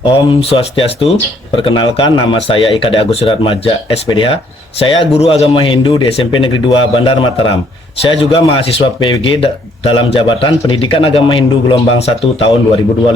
Om Swastiastu, perkenalkan nama saya Ika D. Agus Suratmaja, SPDH. Saya guru agama Hindu di SMP Negeri 2 Bandar Mataram. Saya juga mahasiswa PWG dalam Jabatan Pendidikan Agama Hindu gelombang 1 tahun 2025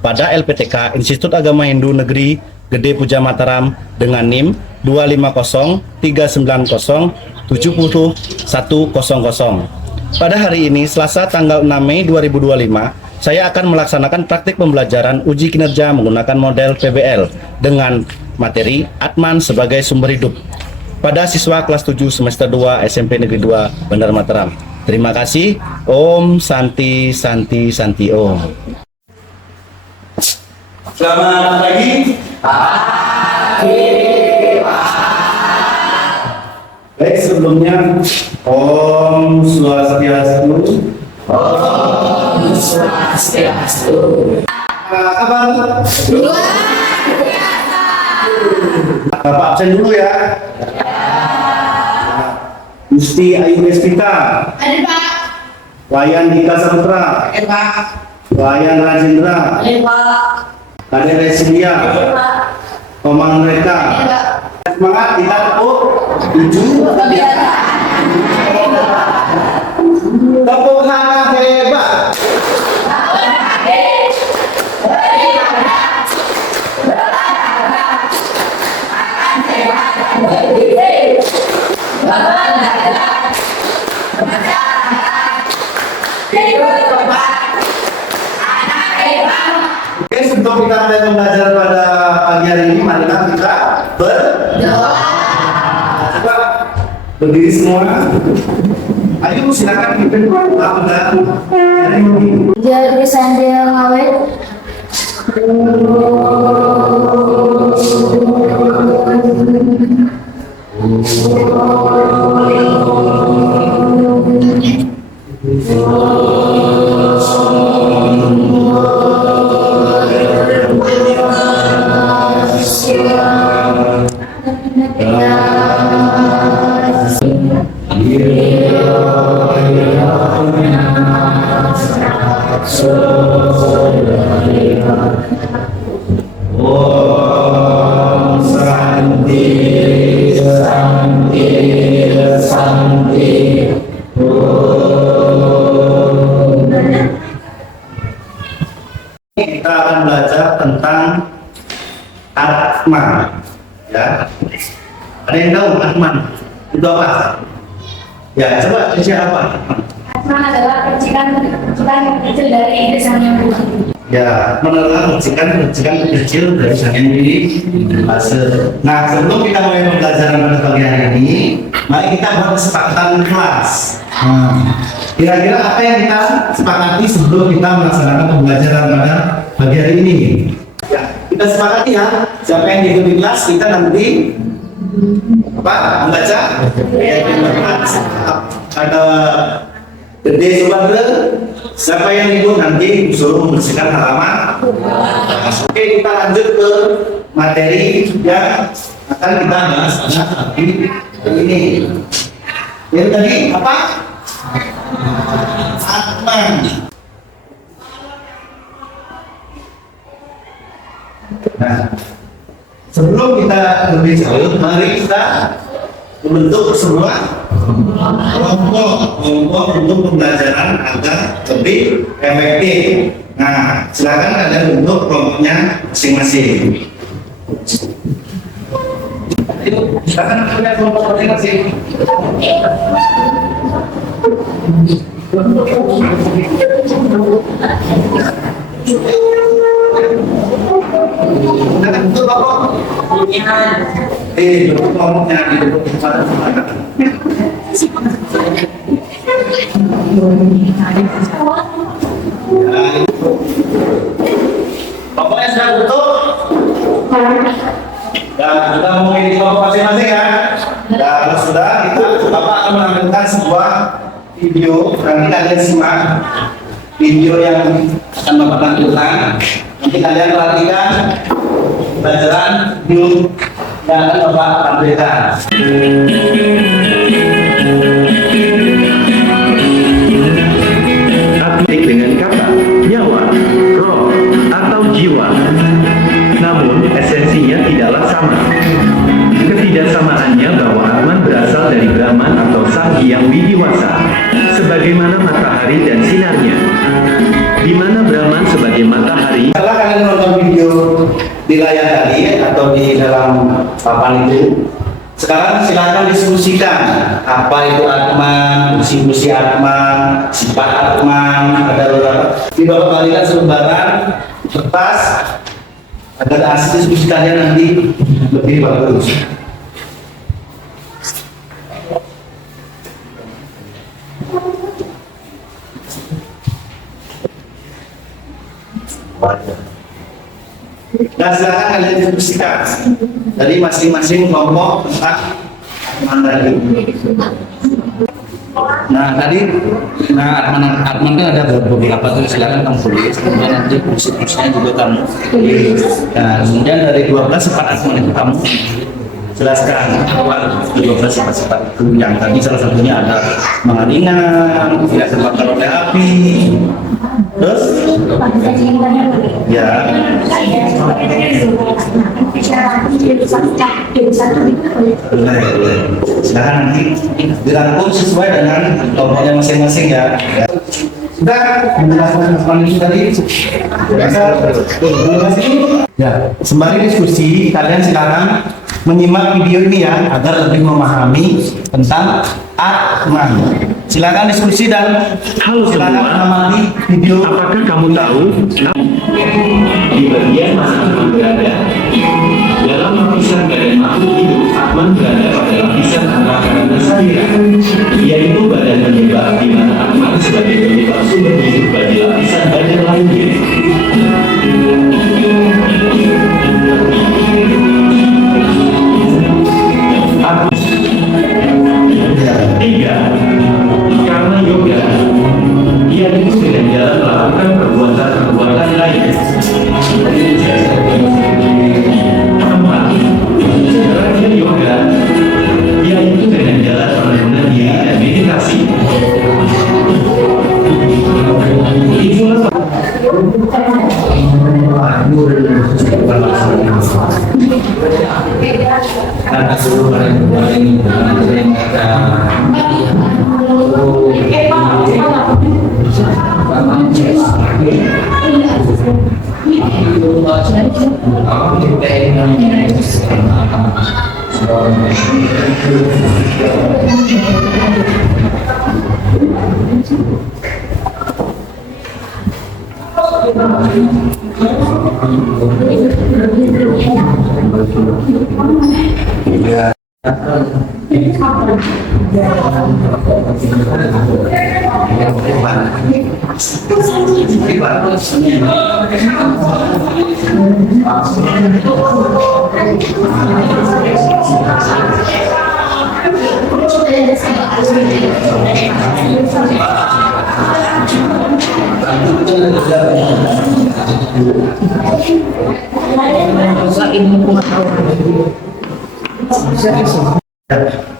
pada LPTK Institut Agama Hindu Negeri Gede Puja Mataram dengan NIM 25039070100. Pada hari ini, Selasa tanggal 6 Mei 2025, saya akan melaksanakan praktik pembelajaran uji kinerja menggunakan model PBL dengan materi Atman sebagai sumber hidup pada siswa kelas 7 semester 2 SMP Negeri 2 Bandar Mataram. Terima kasih. Om Santi Santi Santi Om. Selamat pagi. Baik, sebelumnya Om Swastiastu. Om Swastiastu. Kabar? Luar biasa. Bapak absen dulu ya. Gusti Ayu Despita. Ada Pak. Wayan Dika Saputra. Ada Pak. Wayan Rajendra. Ada Pak. Kade Resia. Ada Pak. Komang mereka. Ada Pak. Semangat kita tepuk 7. Tepuk tangan hebat. Oke, sebelum kita mulai pembelajaran pada pagi hari ini, marilah kita berdoa. Coba berdiri semua. Ayo silakan pimpin doa pada hari ini. Jadi sambil ngawet. Om Santi Santi Santi. Kita akan belajar tentang Atman, ya. Ada yang tahu Atman itu apa? Ya, coba siapa? Atman adalah percikan kecil dari Inggris yang bulan. Ya, menerima percikan kecil dari sang yang ini. Nah, sebelum kita mulai pembelajaran pada pagi hari ini, mari kita buat kesepakatan kelas. Kira-kira apa yang kita sepakati sebelum kita melaksanakan pembelajaran pada pagi hari ini? Ya, kita sepakati ya. Siapa yang ikut kelas kita nanti apa? Membaca. Ada Gede Subandra. Siapa yang ikut nanti suruh membersihkan halaman. Oke, kita lanjut ke materi yang akan kita bahas pada hari ini. Yang tadi apa? Atman. Nah, sebelum kita lebih jauh, mari kita membentuk sebuah kelompok untuk pembelajaran agar lebih efektif. Nah, silakan kalian bentuk kelompoknya masing-masing. Ayo, silakan kalian kelompok masing-masing. Silakan bentuk kelompok. Bentuk kelompoknya di depan. Pokoknya sudah bentuk. Dan kita memilih kelompok masing-masing ya. Dan kalau sudah, Bapak akan menampilkan sebuah video. Nanti kalian simak video yang akan Bapak tampilkan. Nanti kalian perhatikan pelajaran video yang akan Bapak tampilkan. Dengan kata nyawa, roh, atau jiwa Namun, esensinya tidaklah sama. Ketidaksamaannya bahwa Atman berasal dari Brahman atau Sang Hyang Widiwasa, sebagaimana matahari dan sinarnya. Di mana Brahman sebagai matahari. Setelah kalian nonton video di layar tadi atau di dalam papan itu, sekarang silakan diskusikan apa itu Atman, fungsi Atman, sifat Atman, ada beberapa. Di bawah kalian selembaran kertas agar hasil diskusi kalian nanti lebih bagus. Nah, silakan kalian diskusikan dari masing-masing kelompok tentang Atman tadi. Atman kan ada beberapa tuh, silakan kamu tulis. Kemudian nanti fungsi-fungsinya juga kamu tulis. Nah, kemudian dari 12 sifat Atman itu kamu jelaskan apa 12 sifat-sifat itu. Yang tadi salah satunya ada mengeringan, tidak terbakar oleh api. Terus ya silakan nanti dirangkum sesuai dengan kelompoknya masing-masing ya. Sudah menjelaskan Atman itu tadi. Ya, sembari diskusi kalian silakan menyimak video ini ya agar lebih memahami tentang Atman. Silakan diskusi dan Halo silakan semua, mengamati video. apakah kamu tahu di bagian mana Atman berada? Dalam lapisan badan makhluk hidup, Atman berada pada lapisan antara dan saya, yaitu badan penyebab, di mana Atman sebagai penyebab sumber hidup bagi lapisan badan lainnya. Tiga, karena yoga, ia itu dengan jalan melakukan perbuatan-perbuatan lain. Empat, karena yoga, ia itu dengan jalan merenungkan diri dan meditasi. Itulah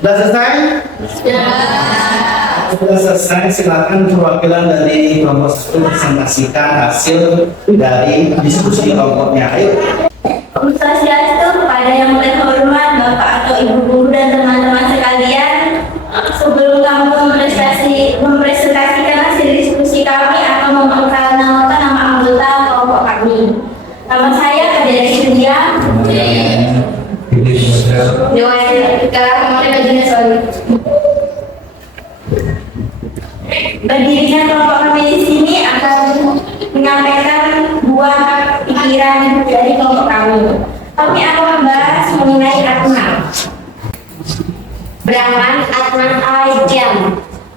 Sudah selesai? Sudah selesai, silakan perwakilan dari kelompok satu presentasikan hasil dari diskusi kelompoknya. Ayo. Om Swastiastu, kepada yang terhormat Bapak atau Ibu Guru dan teman-teman sekalian, sebelum kamu mempresentasikan hasil diskusi kami atau memperkenalkan nama anggota kelompok kami. Nama saya Kadera Surya. Dewan Kemudian Bajunya Soli. Berdirinya kelompok kami di sini akan menyampaikan buah pikiran dari kelompok kami. Kami akan membahas mengenai Atman. Brahman, Atman, Aijam.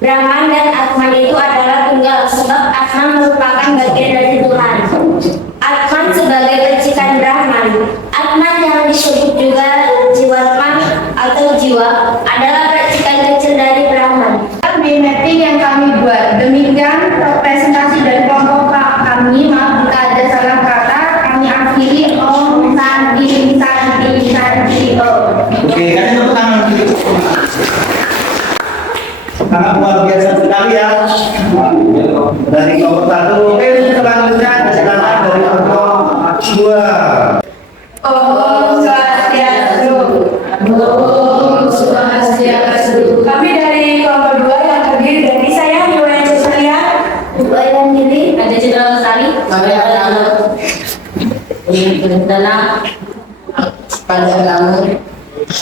Brahman dan Atman itu adalah tunggal sebab Atman merupakan bagian dari Tuhan. Atman sebagai percikan Brahman. Atman yang disebut juga Jiwatman atau jiwa adalah percikan kecil dari Brahman. Mapping yang kami buat. Demikian presentasi dari kelompok kami. Maaf jika ada salah kata. Kami akhiri Om Santi Om. Oke, kalian tepuk tangan. Sangat luar biasa sekali ya. Dari kelompok satu. Oke, selanjutnya silakan dari kelompok dua. Om Swastiastu. Om Swastiastu. Kami dari kelompok 2 yang terdiri dari saya, Yulian Cecilia, Bu Aylan Lili, ada Citra Lestari,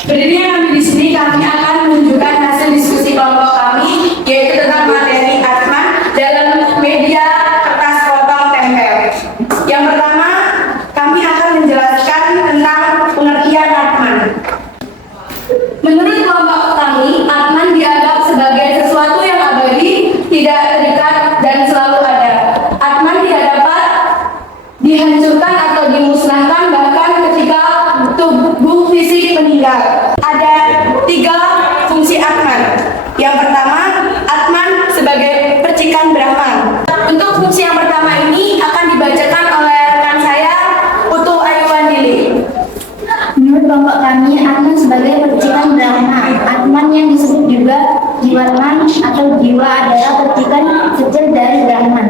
berdirinya kami di sini, kami akan menunjukkan hasil diskusi kelompok kami, yaitu tentang materi Atman dalam media kertas potong tempel. Yang pertama, kami akan menjelaskan tentang pengertian Atman. Menurut kelompok kami, Atman dianggap sebagai sesuatu yang abadi, tidak terikat, dan selalu ada. Atman tidak dapat dihancurkan atau dimusnahkan bahkan ketika tubuh fisik meninggal. Ada 3 fungsi Atman. Yang pertama, Atman sebagai percikan Brahman. Untuk fungsi yang pertama ini akan dibacakan oleh rekan saya, Putu Ayuwandili. menurut kelompok kami, Atman sebagai percikan Brahma. Atman yang disebut juga Jivatman atau jiwa adalah percikan kecil dari Brahman.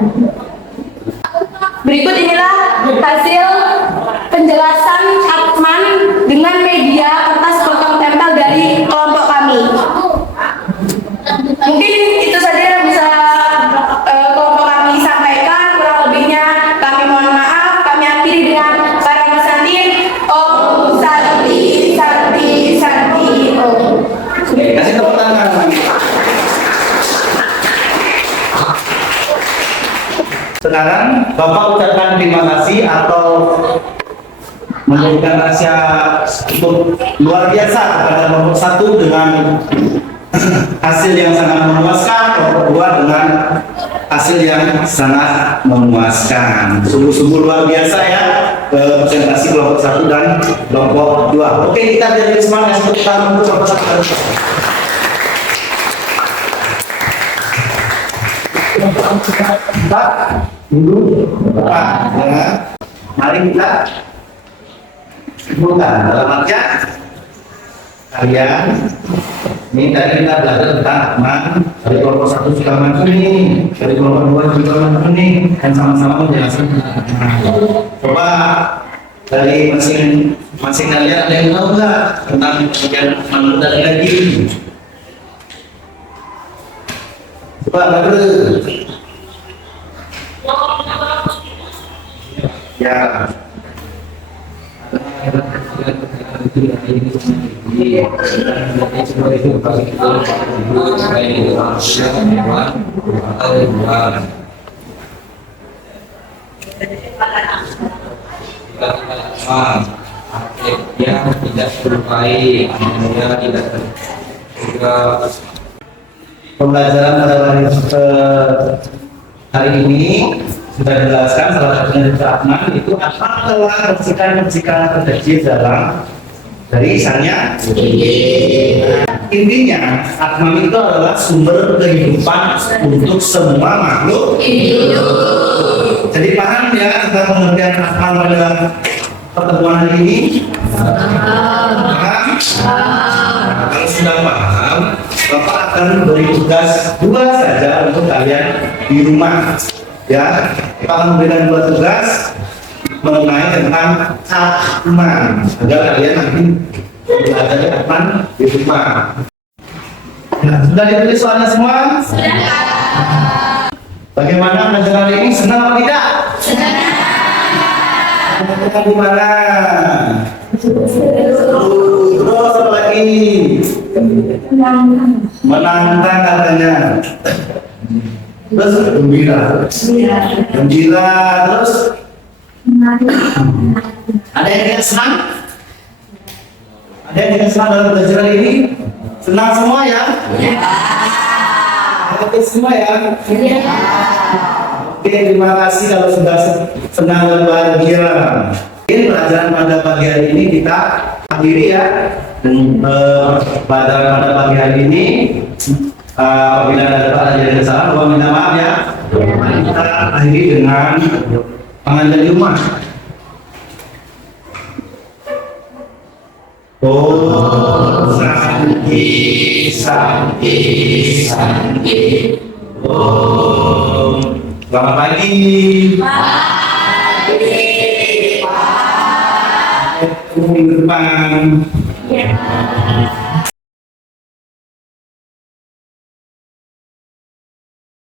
Berikut inilah hasil penjelasan Atman dengan media kertas potong tempel dari kelompok kami. Mungkin itu saja yang bisa kelompok kami sampaikan. Kurang lebihnya kami mohon maaf. Kami akhiri dengan para pesantin Om Santi Santi Santi Om. Oke, kasih tepuk tangan. Sekarang Bapak ucapkan terima kasih atau memberikan rahasia untuk luar biasa kepada kelompok 1 dengan hasil yang sangat memuaskan, kelompok 2 dengan hasil yang sangat memuaskan. Sungguh-sungguh luar biasa ya presentasi kelompok 1 dan kelompok 2. Oke, kita beri semangat untuk tangan untuk kelompok 1. Pak, dulu, Pak, ya. Mari kita bukan dalam artian kalian. Ini tadi kita belajar tentang Atman. Dari kelompok 1 juga mampu nih, dari kelompok 2 juga mampu nih, dan sama-sama menjelaskan tentang Atman. Coba dari masing kalian ada yang tahu nggak tentang bagian Atman lagi? Coba baru. Ya. Dia tidak melukai, dia tidak juga Pembelajaran pada hari ini sudah dijelaskan salah satunya dari Atman itu adalah percikan-percikan terkecil dari misalnya intinya Atman itu adalah sumber kehidupan untuk semua makhluk hidup. Jadi paham ya tentang pengertian Atman pada pertemuan hari ini? Paham? Kalau sudah paham, Bapak akan beri tugas 2 saja untuk kalian di rumah. Ya, Bapak akan memberikan 2 tugas mengenai tentang Atman agar kalian nanti belajar Atman di rumah. Nah, sudah ditulis soalnya semua? Sudah. Bagaimana pelajaran hari ini? Senang atau tidak? Senang. Di mana? Terus apa lagi? Menantang katanya. Terus gembira. Gembira terus. Ada yang tidak senang? Ada yang tidak senang dalam pelajaran ini? Senang semua ya? Ya. Oke semua ya? Ya. Oke, terima kasih kalau sudah senang dan bahagia. Mungkin pelajaran pada pagi hari ini kita akhiri ya. Dan pelajaran pada pagi hari ini apabila ada kesalahan, mohon minta maaf ya. Kita akhiri dengan pengajian di rumah. Oh, Santi, Santi, Santi. Oh, selamat pagi. Pagi. Ke depan.